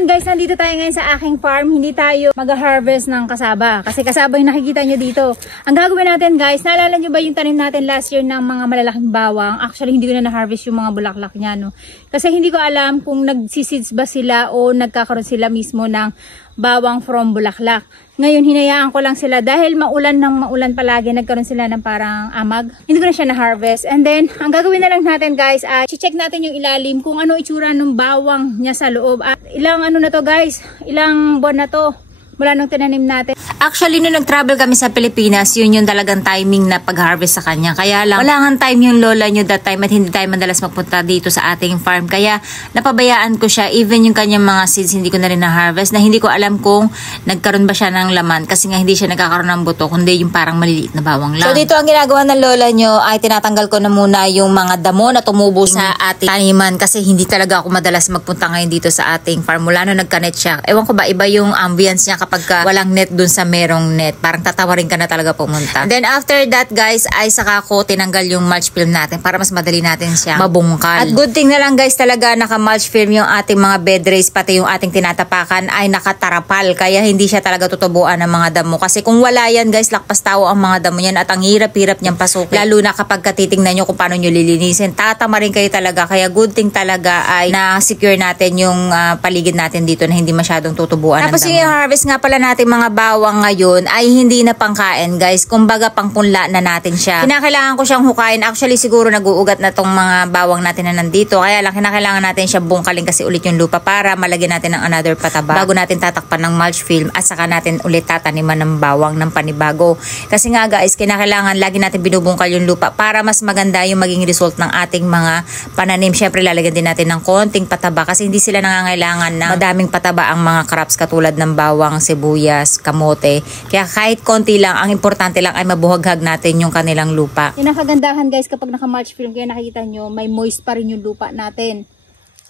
ayun guys, nandito tayo ngayon sa aking farm. Hindi tayo mag-harvest ng kasaba. Kasi kasaba yung nakikita nyo dito. Ang gagawin natin guys, naalala nyo ba yung tanim natin last year ng mga malalaking bawang? Actually, hindi ko na na-harvest yung mga bulaklak niya, no? Kasi hindi ko alam kung nagsisids ba sila o nagkakaroon sila mismo ng bawang from bulaklak. Ngayon, hinayaan ko lang sila dahil maulan ng maulan palagi, nagkaroon sila ng parang amag. Hindi ko na siya na-harvest. And then, ang gagawin na lang natin guys, check natin yung ilalim kung ano itsura ng bawang niya sa loob. At ilang ano na to guys, ilang buwan na to mula nung tinanim natin. Actually, nung nag-travel kami sa Pilipinas, yun yung talagang timing na pag-harvest sa kanya. Kaya lang, wala nga time yung lola nyo that time at hindi tayo madalas magpunta dito sa ating farm. Kaya, napabayaan ko siya. Even yung kanyang mga seeds, hindi ko na rin na-harvest. Na hindi ko alam kung nagkaroon ba siya ng laman. Kasi nga, hindi siya nagkakaroon ng buto, kundi yung parang maliliit na bawang lang. So, dito ang ginagawa ng lola nyo ay tinatanggal ko na muna yung mga damo na tumubo sa ating taniman. Kasi hindi talaga ako madalas magpunta ngayon dito sa ating farm. Mula nung nagka-net siya. Ewan ko ba, iba yung ambience niya kapag walang net dun sa merong net. Parang tatawarin ka na talaga pumunta. Then after that guys, ay saka ko tinanggal yung mulch film natin para mas madali natin siya mabungkal. At good thing na lang guys talaga naka-mulch film yung ating mga bed rails, pati yung ating tinatapakan ay nakatarapal. Kaya hindi siya talaga tutubuan ng mga damo. Kasi kung wala yan guys, lakpas tao ang mga damo yan at ang hirap-hirap niyang pasukin. Lalo na kapag titingnan nyo kung paano nyo lilinisin. Tatama rin kayo talaga. Kaya good thing talaga ay na-secure natin yung paligid natin dito na hindi masyadong tutubuan ng damo. Tapos yung harvest nga pala natin mga bawang ngayon ay hindi na pangkain guys, kumbaga pangpunla na natin siya. Kinakailangan ko siyang hukayin. Actually siguro nag-uugat na tong mga bawang natin na nandito, kaya lang kinakailangan natin siya bungkalin kasi ulit yung lupa para malagyan natin ng another pataba bago natin tatakpan ng mulch film at saka natin ulit tataniman ng bawang ng panibago. Kasi nga guys, kinakailangan lagi natin binubungkal yung lupa para mas maganda yung maging result ng ating mga pananim. Syempre lalagyan din natin ng konting pataba kasi hindi sila nangangailangan na madaming pataba ang mga crops katulad ng bawang, sibuyas, kamote. Kaya kahit konti lang, ang importante lang ay mabuhaghag natin yung kanilang lupa. Yung nakagandahan guys kapag naka-mulch film, kaya nakikita nyo, may moist pa rin yung lupa natin.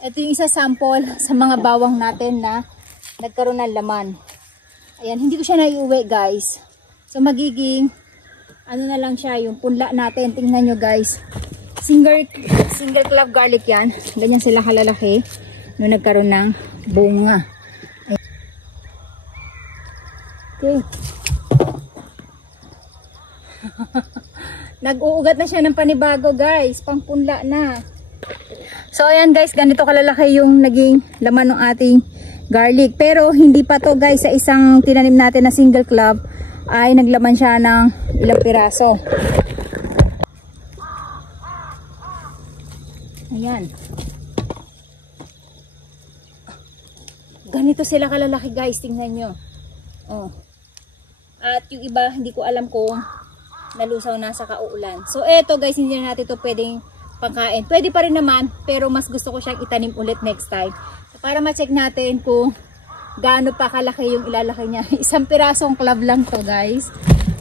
Ito yung isa sample sa mga bawang natin na nagkaroon ng laman. Ayan, hindi ko siya naiuwi guys. So magiging, ano na lang siya, yung punla natin. Tingnan nyo guys. Single clove garlic yan. Ganyan sila kalalaki nung nagkaroon ng bunga. Okay. Nag-uugat na siya ng panibago guys, pangpunla na. So ayan guys, ganito kalalaki yung naging laman ng ating garlic. Pero hindi pa to guys, sa isang tinanim natin na single clove ay naglaman siya ng ilang piraso. Ayan. Ganito sila kalalaki guys, tingnan nyo. Oh. At yung iba, hindi ko alam kung nalusaw na sa kauulan. So, eto guys, hindi na natin ito pwedeng pangkain. Pwede pa rin naman, pero mas gusto ko siyang itanim ulit next time. So, para ma-check natin kung gaano pa kalaki yung ilalaki niya. Isang pirasong clove lang to guys.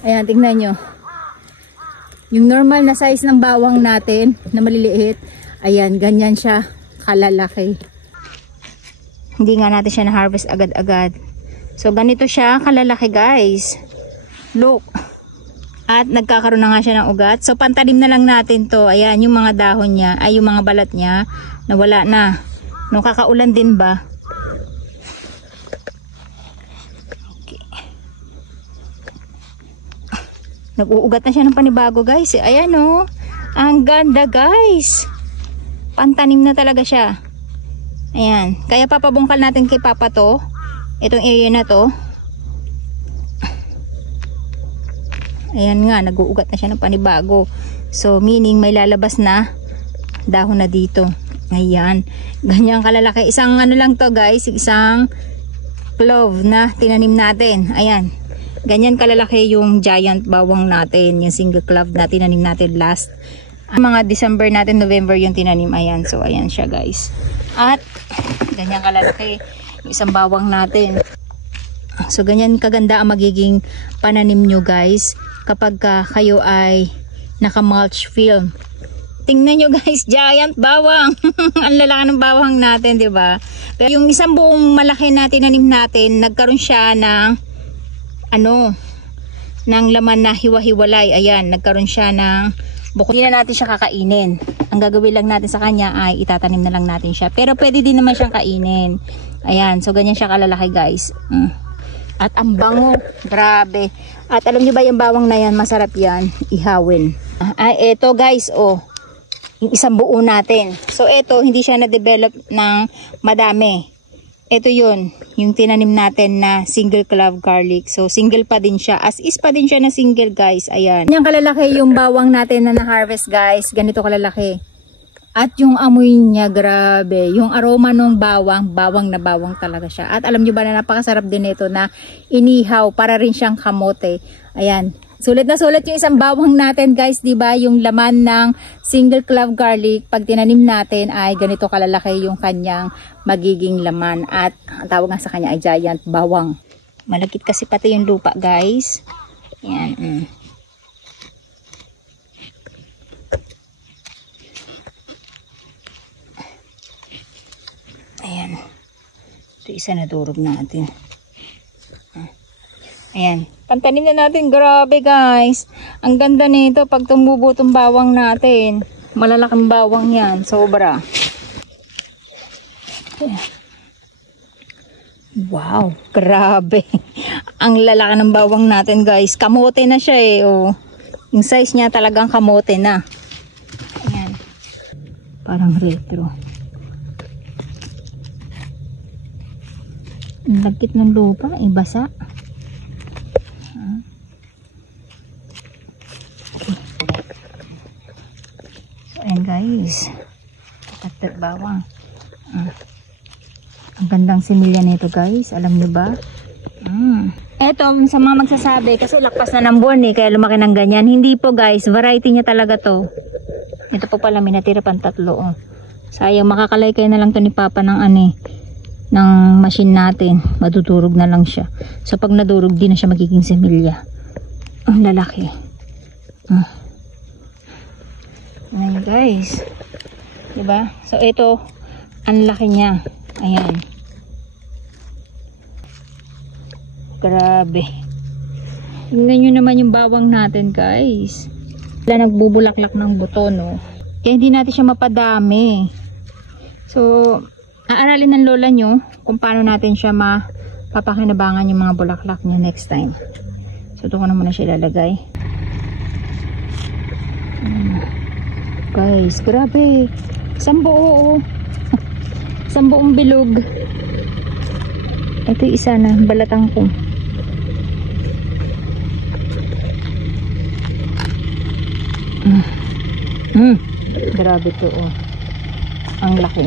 Ayan, tingnan nyo. Yung normal na size ng bawang natin, na maliliit, ayan, ganyan siya kalalaki. Hindi nga natin siya na-harvest agad-agad. So, ganito siya kalalaki guys. Look. At nagkakaroon na nga siya ng ugat. So, pantanim na lang natin to. Ayan, yung mga dahon niya, ay yung mga balat niya, nawala na. No, kakaulan din ba? Okay. Nag-uugat na siya ng panibago guys. Ayan oh. Ang ganda guys. Pantanim na talaga siya. Ayan. Kaya papabungkal natin kay Papa to. Itong area na to. Ayan nga, nag-uugat na siya ng panibago. So, meaning may lalabas na dahon na dito. Ayan. Ganyan kalalaki. Isang ano lang to guys, isang clove na tinanim natin. Ayan. Ganyan kalalaki yung giant bawang natin. Yung single clove na tinanim natin last. Mga December natin, November yung tinanim. Ayan. So, ayan siya guys. At, ganyan kalalaki yung isang bawang natin. So, ganyan kaganda ang magiging pananim nyo guys kapag kayo ay naka-mulch film. Tingnan nyo guys, giant bawang. Ang lalaki ng bawang natin, 'di ba? Pero yung isang buong malaki na tinanim natin, nagkaroon siya ng ng laman na hiwa-hiwalay. Ayan, nagkaroon siya ng Hindi na natin siya kakainin. Ang gagawin lang natin sa kanya ay itatanim na lang natin siya. Pero pwede din naman siyang kainin. Ayan, so ganyan siya kalalaki guys. At ang bango, grabe. At alam nyo ba yung bawang na yan, masarap yan, ihawin. Ay, eto guys, oh. Yung isang buo natin. So eto, hindi siya na-develop ng madami. Ito yun, yung tinanim natin na single clove garlic. So, single pa din siya. As is pa din siya na single, guys. Ayan. Yung kalalaki yung bawang natin na na-harvest, guys. Ganito kalalaki. At yung amoy niya, grabe. Yung aroma ng bawang, bawang na bawang talaga siya. At alam nyo ba na napakasarap din ito na inihaw para rin siyang kamote. Ayan. Sulit na sulit yung isang bawang natin, guys, 'di ba? Yung laman ng single clove garlic pag tinanim natin ay ganito kalalaki yung kanyang magiging laman at ang tawag nga sa kanya ay giant bawang. Malagkit kasi pati yung lupa, guys. Ayan. Ayan. Ito isa na durog natin. Ayan. Pantanim na natin. Grabe guys. Ang ganda nito pag tumubo itong bawang natin. Malalaking bawang yan. Sobra. Ayan. Wow. Grabe. Ang lalaki ng bawang natin guys. Kamote na siya eh. Oh. Yung size niya talagang kamote na. Ayan. Parang retro. Ang lagkit ng lupa. Ibasa. Ayan guys, at bawang. Ang gandang similya nito guys, alam nyo ba? Eto, sa mga magsasabi, kasi lakpas na ng buwan eh, kaya lumaki ng ganyan. Hindi po guys, variety niya talaga to. Ito po pala, may natira pang 3. Oh. Sayang, makakalay kayo na lang to ni Papa ng ng machine natin. Madudurog na lang siya. So pag nadurog, di na siya magiging similya. Ang lalaki. Ayan guys, diba? So ito, ang laki niya. Ayan, grabe. Tingnan nyo naman yung bawang natin guys. Wala nagbubulaklak ng buto, no? Kaya hindi natin siya mapadami. So aaralin ng lola nyo kung paano natin siya mapapakinabangan yung mga bulaklak niya next time. So ito ko na muna siya ilalagay. Guys, grabe. Isang buo. Isang buong bilog. Ito isa na, balatang ko. Grabe to, oh. Ang laki.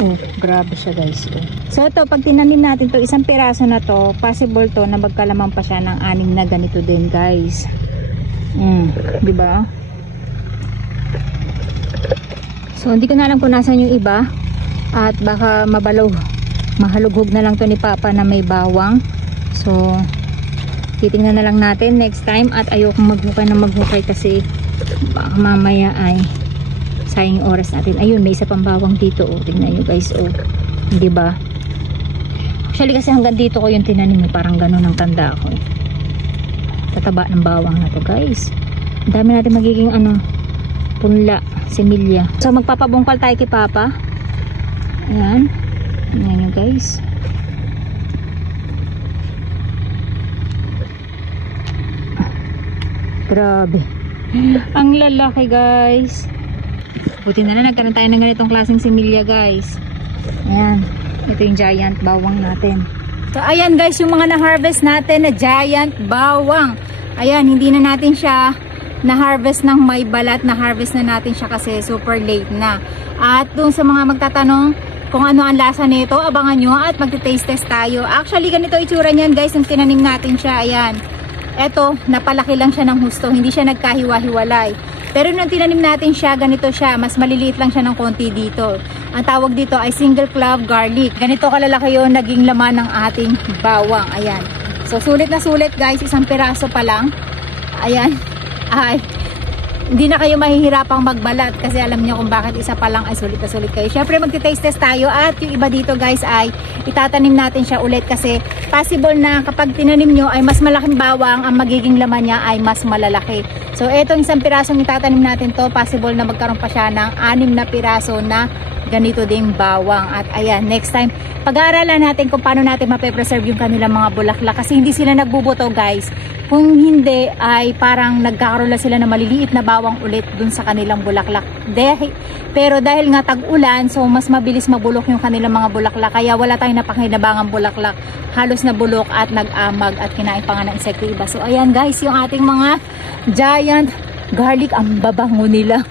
Oh, grabe siya guys. Oh. So ito, pag tinanim natin to, isang piraso na to, possible to na magkalaman pa siya ng 6 na ganito din guys. Diba? So hindi ko na alam kung nasan yung iba at baka mahalughog na lang to ni Papa na may bawang. So titingnan na lang natin next time at ayokong maghukay kasi baka mamaya ay sayang yung oras natin. Ayun, may isa pang bawang dito, oh. Tingnan nyo guys, oh. Diba? Actually kasi hanggang dito ko yung tinanim, parang ganun ang tanda ako eh. Tataba ng bawang na to guys. Ang dami natin magiging punla, similya. So magpapabungkal tayo kay Papa. Ayan. Ayan nyo guys. Grabe. Ang lalaki guys. Buti na lang nagkaroon tayo ng ganitong klaseng similya guys. Ayan. Ito yung giant bawang natin. So ayan guys, yung mga na-harvest natin na giant bawang. Ayan, hindi na natin siya na-harvest ng may balat. Na-harvest na natin siya kasi super late na. At dun sa mga magtatanong kung ano ang lasa nito, abangan nyo at magte-taste test tayo. Actually, ganito itsura niyan guys, nung tinanim natin siya. Ayan. Eto, napalaki lang siya ng husto. Hindi siya nagkahiwa-hiwalay. Pero nung tinanim natin siya, ganito siya. Mas maliliit lang siya ng konti dito. Ang tawag dito ay single clove garlic. Ganito kalalaki yun naging laman ng ating bawang. Ayan. So sulit na sulit guys. Isang piraso pa lang. Ayan. Ay, hindi na kayo mahihirapang magbalat kasi alam niyo kung bakit isa pa lang ay sulit na sulit kayo. Syempre magti-taste test tayo at yung iba dito guys ay itatanim natin siya ulit kasi possible na kapag tinanim nyo ay mas malaking bawang, ang magiging laman niya ay mas malalaki. So etong isang pirasong itatanim natin to, possible na magkaroon pa siya ng 6 na piraso na ganito ding bawang. At ayan, next time pag-aaralan natin kung paano natin mape-preserve yung kanilang mga bulaklak kasi hindi sila nagbubuto guys. Kung hindi ay parang nagkakaroon lang sila na maliliit na bawang ulit dun sa kanilang bulaklak. Pero dahil nga tag-ulan, so mas mabilis mabulok yung kanilang mga bulaklak. Kaya wala tayong napakinabangang bulaklak. Halos na bulok at nag-amag at kinain pa nga ng insekto iba. So ayan guys, yung ating mga giant garlic, ang babango nila.